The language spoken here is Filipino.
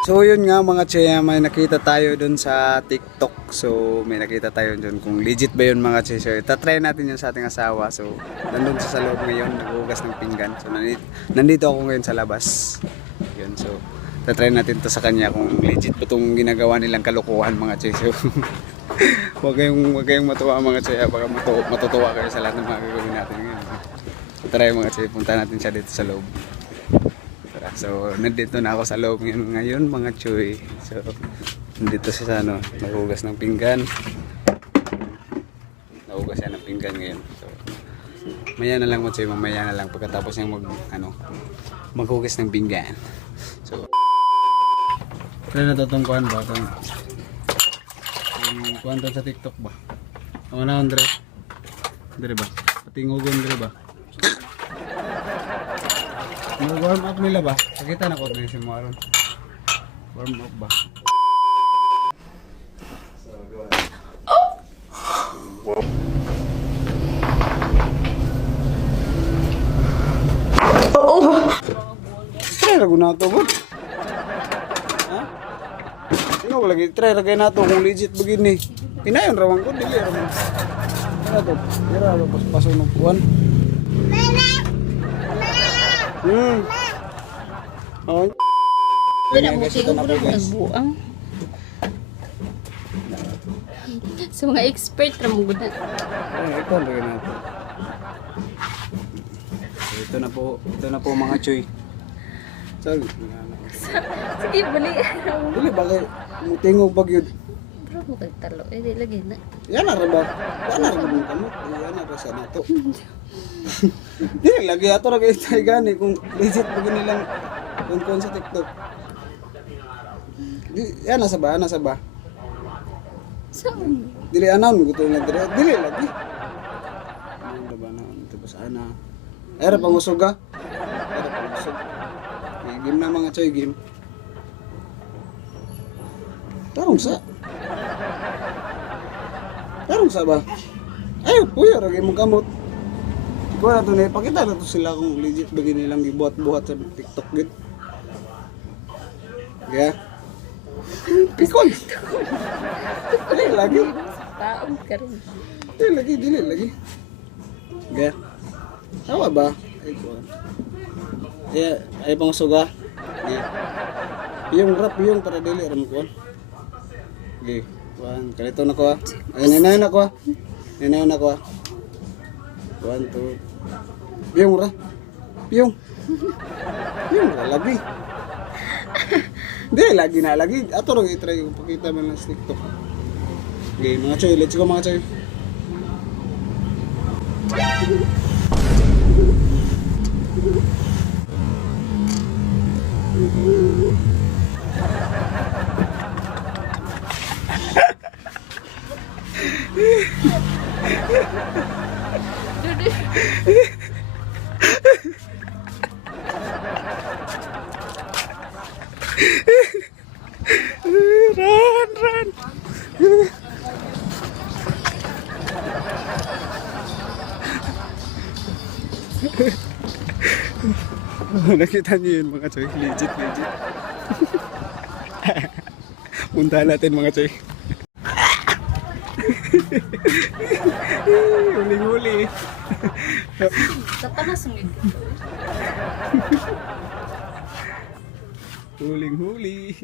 So yun nga mga Che, may nakita tayo dun sa TikTok. So may nakita tayo dun kung legit ba yun mga Che. So itatry natin yun sa ating asawa. So nandun siya sa loob ngayon, naghuhugas ng pinggan. So nandito ako ngayon sa labas. Yun, so itatry natin to sa kanya kung legit ba itong ginagawa nilang kalukuhan mga Che. So wag kayong matuwa mga Che. Baka matutuwa kayo sa lahat ng mga gagawin natin ngayon. So try mga Che, punta natin siya dito sa loob. So, nandito na ako sa loob ngayon mga Choy. So, nandito siya sa naghugas ng pinggan. Naghugas siya ng pinggan ngayon. So, maya na lang mo Choy, mamaya na lang pagkatapos niyang maghugas ng pinggan. So, kaya natutungkuhan ba itong kuhan sa TikTok ba? Ako na Andre? Andre ba? Patingugon Andre ba? Warm up nila ba? Pakita na ko din si Maron. Warm up ba? Try rago na ito ba? Ha? Sino ko lagi? Try rago na ito kung legit begini. Pinayon rawang ko, dili raman. Ano ito? Tira rago paso ng kuwan. Oh. Wala mo siguro nagbuang. Sa mga expert ra mo gud. Ito lagyan natin. Ito na po mga Choy. Sorry. Sige, bali. Dili bagay mutingog bagyod. Bro, mo kay talo. Di lagi na. Yan na ba? Yan na rin kamot. Yan na sa nato. Dili lagi ato ra kay tay gani kung legit pag nilang kun sa TikTok. Yan na sa ba? Saan? Dili anon gusto na dili lagi. Ano ba na ito ba sana? Era pangusog ah. Era pangusog. Game na mga Choy game. Tarong sa ba? Ay, puyo ra gyud mo kamot. Kuha na ito na ipakita na ito sila kung legit ba nilang gibuhat-buhat sa TikTok gid. Yeah. Pikon. Dili lagi. Taon ka rin. Dili lagi. Yeah. Tawa ba? Ay, kuha. Ay pang suga. Yeah. Yung rap yung para dili ram ko. Okay. Kuhan, kalito na ko ah. Ay, nanayon na ko ah. Nanayon na ko ah. 1, 2. Piyong ra. Piyong ra lagi. Hindi, lagi na lagi. Ato rin i-try kung pakita mo lang sa TikTok. Okay, mga Choy. Let's go mga Choy. Run. Nakita niyo yun mga Choy, legit. Puntahan natin mga Choy. Huli. Sa tanas ng Huling-huli.